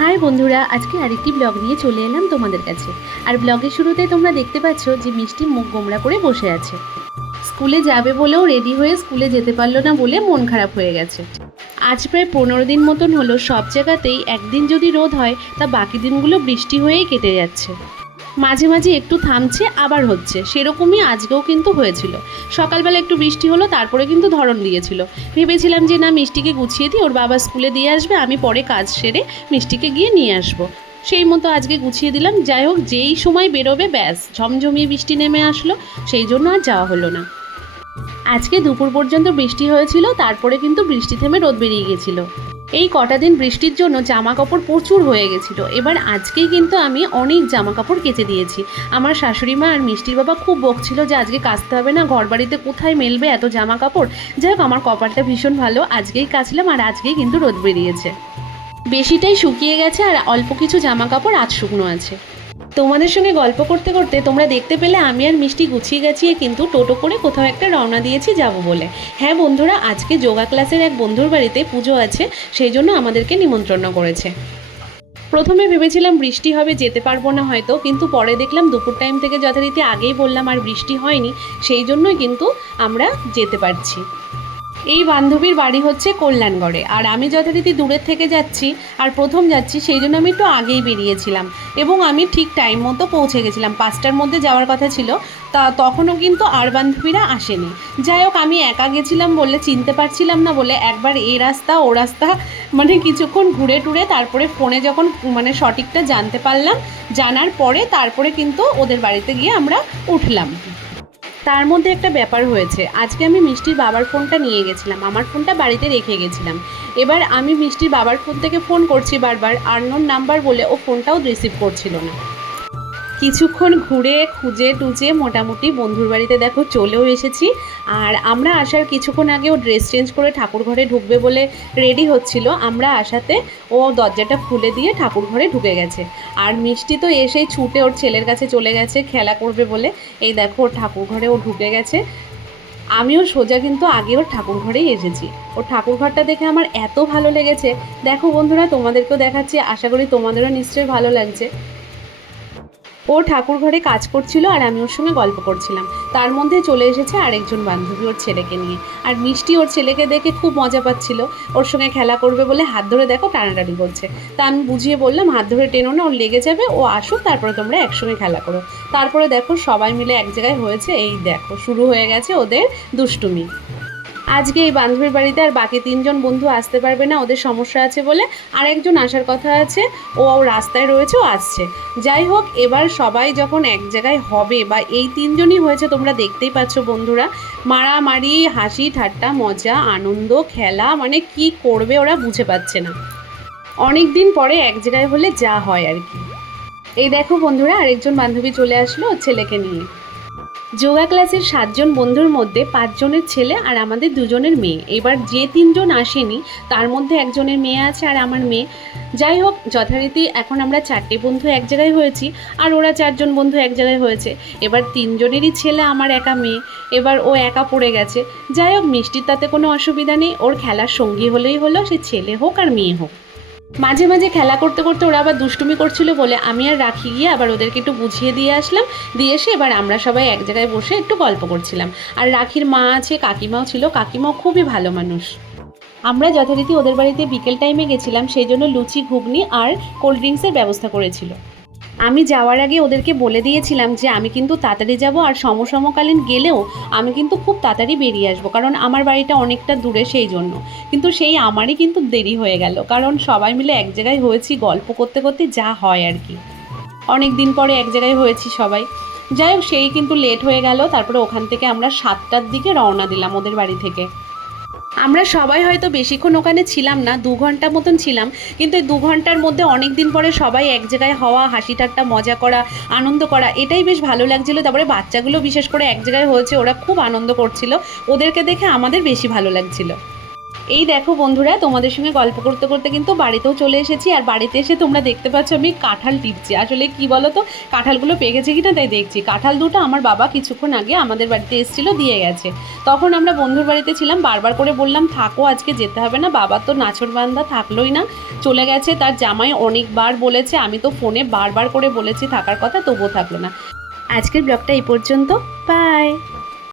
High বন্ধুরা, আজকে আরেকটি ব্লগ নিয়ে চলে এলাম তোমাদের কাছে। আর ব্লগের শুরুতে তোমরা দেখতে পাচ্ছ যে মিষ্টি মুখ গোমরা করে বসে আছে। স্কুলে যাবে বলেও রেডি হয়ে স্কুলে যেতে পারল না বলে মন খারাপ হয়ে গেছে। আজ প্রায় পনেরো দিন মতন হলো, সব জায়গাতেই একদিন যদি রোদ হয়, তা বাকি দিনগুলো বৃষ্টি হয়েই কেটে যাচ্ছে। মাঝে মাঝে একটু থামছে, আবার হচ্ছে। সেরকমই আজকেও কিন্তু হয়েছিল। সকালবেলা একটু বৃষ্টি হলো, তারপরে কিন্তু ধরন দিয়েছিল। ভেবেছিলাম যে না, মিষ্টিকে গুছিয়ে দিই, ওর বাবা স্কুলে দিয়ে আসবে, আমি পরে কাজ সেরে মিষ্টিকে গিয়ে নিয়ে আসব। সেই মতো আজকে গুছিয়ে দিলাম। যাই হোক, যেই সময় বেরোবে, ব্যাস, ঝমঝমিয়ে বৃষ্টি নেমে আসলো, সেই জন্য আর যাওয়া হলো না। আজকে দুপুর পর্যন্ত বৃষ্টি হয়েছিল, তারপরে কিন্তু বৃষ্টি থেমে রোদ বেরিয়ে গেছিল। এই কটা দিন বৃষ্টির জন্য জামা কাপড় প্রচুর হয়ে গেছিল। এবার আজকেই কিন্তু আমি অনেক জামা কাপড় কেচে দিয়েছি। আমার শাশুড়ি মা আর মিষ্টির বাবা খুব বকছিল যে আজকে কাচতে হবে না ঘর বাড়িতে কোথায় মেলবে এত জামা কাপড় যাই হোক, আমার কপালটা ভীষণ ভালো, আজকেই কাচলাম আর আজকেই কিন্তু রোদ বেরিয়েছে। বেশিটাই শুকিয়ে গেছে আর অল্প কিছু জামা কাপড় আজ শুকনো আছে। তোমাদের সঙ্গে গল্প করতে করতে তোমরা দেখতে পেলে আমি আর মিষ্টি গুছিয়ে গেছিয়ে কিন্তু টোটো করে কোথাও একটা রওনা দিয়েছি যাব বলে। হ্যাঁ বন্ধুরা, আজকে যোগা ক্লাসের এক বন্ধুর বাড়িতে পুজো আছে, সেই জন্য আমাদেরকে নিমন্ত্রণ করেছে। প্রথমে ভেবেছিলাম বৃষ্টি হবে, যেতে পারব না হয়তো, কিন্তু পরে দেখলাম দুপুর টাইম থেকে যথারীতি আগেই বললাম আর বৃষ্টি হয়নি, সেই জন্যই কিন্তু আমরা যেতে পারছি। এই বান্ধবীর বাড়ি হচ্ছে কল্যাণগড়ে। আর আমি যথারীতি দূরের থেকে যাচ্ছি আর প্রথম যাচ্ছি সেই জন্য আমি একটু আগেই বেরিয়েছিলাম। এবং আমি ঠিক টাইম মতো পৌঁছে গেছিলাম। পাঁচটার মধ্যে যাওয়ার কথা ছিল। তা তখনও কিন্তু আর বান্ধবীরা আসেনি। যাই হোক, আমি একা গেছিলাম বলে চিনতে পারছিলাম না বলে একবার এ রাস্তা, ও রাস্তা মানে কিছুক্ষণ ঘুরে টুরে তারপরে ফোনে যখন মানে সঠিকটা জানতে পারলাম, জানার পরে তারপরে কিন্তু ওদের বাড়িতে গিয়ে আমরা উঠলাম। তার মধ্যে একটা ব্যাপার হয়েছে। আজকে আমি মিষ্টির বাবার ফোনটা নিয়ে গেছিলাম। আমার ফোনটা বাড়িতে রেখে গেছিলাম। এবার আমি মিষ্টির বাবার ফোন থেকে ফোন করছি বারবার। আননোন নাম্বার বলে ও ফোনটাও রিসিভ করছিল না। কিছুক্ষণ ঘুরে, খুঁজে, টুজে মোটামুটি বন্ধুর বাড়িতে দেখো চলেও এসেছি। আর আমরা আসার কিছুক্ষণ আগে ও ড্রেস চেঞ্জ করে ঠাকুর ঘরে ঢুকবে বলে রেডি হচ্ছিল। আমরা আসাতে ও দরজাটা খুলে দিয়ে ঠাকুর ঘরে ঢুকে গেছে। আর মিষ্টি তো এসেই ছুটে ওর ছেলের কাছে চলে গেছে, খেলা করবে বলে। এই দেখো ওর ঠাকুর ঘরে ও ঢুকে গেছে। আমিও সোজা কিন্তু আগে ওর ঠাকুর ঘরেই এসেছি। ওর ঠাকুর ঘরটা দেখে আমার এত ভালো লেগেছে। দেখো বন্ধুরা, তোমাদেরকেও দেখাচ্ছি। আশা করি তোমাদেরও নিশ্চয়ই ভালো লাগছে। ও ঠাকুর ঘরে কাজ করছিল আর আমি ওর সঙ্গে গল্প করছিলাম। তার মধ্যে চলে এসেছে আরেকজন বান্ধবী ওর ছেলেকে নিয়ে। আর মিষ্টি ওর ছেলেকে দেখে খুব মজা পাচ্ছিল। ওর সঙ্গে খেলা করবে বলে হাত ধরে দেখো টানাটানি করছে। তা আমি বুঝিয়ে বললাম, হাত ধরে টেনো না, ওর লেগে যাবে, ও আসুক, তারপরে তোমরা একসঙ্গে খেলা করো। তারপরে দেখো সবাই মিলে এক জায়গায় হয়েছে, এই দেখো, শুরু হয়ে গেছে ওদের দুষ্টুমি। আজকে এই বান্ধবীর বাড়িতে আর বাকি তিনজন বন্ধু আসতে পারবে না, ওদের সমস্যা আছে বলে আর একজন আসার কথা আছে, ও রাস্তায় রয়েছে, ও আসছে। যাই হোক, এবার সবাই যখন এক জায়গায় হবে বা এই তিনজনই হয়েছে, তোমরা দেখতেই পাচ্ছ বন্ধুরা, মারামারি, হাসি, ঠাট্টা, মজা, আনন্দ, খেলা মানে কি করবে ওরা বুঝে পাচ্ছে না। অনেক দিন পরে এক জায়গায় হলে যা হয় আর কি। এই দেখো বন্ধুরা, আরেকজন বান্ধবী চলে আসলো ছেলেকে নিয়ে। যোগা ক্লাসের সাতজন বন্ধুর মধ্যে পাঁচজনের ছেলে আর আমাদের দুজনের মেয়ে। এবার যে তিনজন আসেনি, তার মধ্যে একজনের মেয়ে আছে আর আমার মেয়ে। যাই হোক, যথারীতি এখন আমরা চারটে বন্ধু এক জায়গায় হয়েছি আর ওরা চারজন বন্ধু এক জায়গায় হয়েছে। এবার তিনজনেরই ছেলে, আমার একা মেয়ে। এবার ও একা পড়ে গেছে। যাই হোক, মিষ্টির তাতে কোনো অসুবিধা নেই। ওর খেলার সঙ্গী হলেই হলো, সে ছেলে হোক আর মেয়ে হোক। মাঝে মাঝে খেলা করতে করতে ওরা আবার দুষ্টুমি করছিল বলে আমি আর রাখি গিয়ে আবার ওদেরকে একটু বুঝিয়ে দিয়ে আসলাম। দিয়ে এসে এবার আমরা সবাই এক জায়গায় বসে একটু গল্প করছিলাম। আর রাখির মা আছে, কাকিমাও ছিল। কাকিমাও খুবই ভালো মানুষ। আমরা যথারীতি ওদের বাড়িতে বিকেল টাইমে গেছিলাম, সেই জন্য লুচি, ঘুগনি আর কোল্ড ড্রিঙ্কসের ব্যবস্থা করেছিল। আমি যাওয়ার আগে ওদেরকে বলে দিয়েছিলাম যে আমি কিন্তু তাড়াতাড়ি যাব আর সমসমকালীন গেলেও আমি কিন্তু খুব তাড়াতাড়ি বেরিয়ে আসব, কারণ আমার বাড়িটা অনেকটা দূরে সেই জন্য। কিন্তু সেই আমারই কিন্তু দেরি হয়ে গেল, কারণ সবাই মিলে এক জায়গায় হয়েছি, গল্প করতে করতে যা হয় আর কি। অনেক দিন পরে এক জায়গায় হয়েছি সবাই। যাই হোক, সেই কিন্তু লেট হয়ে গেল, তারপরে ওখান থেকে আমরা সাতটার দিকে রওনা দিলাম ওদের বাড়ি থেকে। আমরা সবাই হয়তো বেশিক্ষণ ওখানে ছিলাম না, দু ঘণ্টা মতন ছিলাম, কিন্তু এই দু ঘণ্টার মধ্যে অনেক দিন পরে সবাই এক জায়গায় হওয়া, হাসি ঠাট্টা, মজা করা, আনন্দ করা, এটাই বেশ ভালো লাগছিল। তারপরে বাচ্চাগুলো বিশেষ করে এক জায়গায় হয়েছে, ওরা খুব আনন্দ করছিল। ওদেরকে দেখে আমাদের বেশি ভালো লাগছিল। এই দেখো বন্ধুরা, তোমাদের সঙ্গে গল্প করতে করতে কিন্তু বাড়িতেও চলে এসেছি, আর বাড়িতে এসে তোমরা দেখতে পাচ্ছ আমি কাঁঠাল টিপছি আসলে কি বলো তো কাঁঠালগুলো পেকেছে কিনা তাই দেখছি। কাঁঠাল দুটো আমার বাবা কিছুক্ষণ আগে আমাদের বাড়িতে এসেছিল, দিয়ে গেছে। তখন আমরা বন্ধুর বাড়িতে ছিলাম, বারবার করে বললাম, থাকো, আজকে যেতে হবে না, বাবা তো নাচর বান্দা, থাকলোই না। চলে গেছে, তার জামাই অনেকবার বলেছে, আমি তো ফোনে বারবার করে বলেছি, থাকার কথা তবুও থাকল না। আজকের ব্লগটা এই পর্যন্ত, বাই।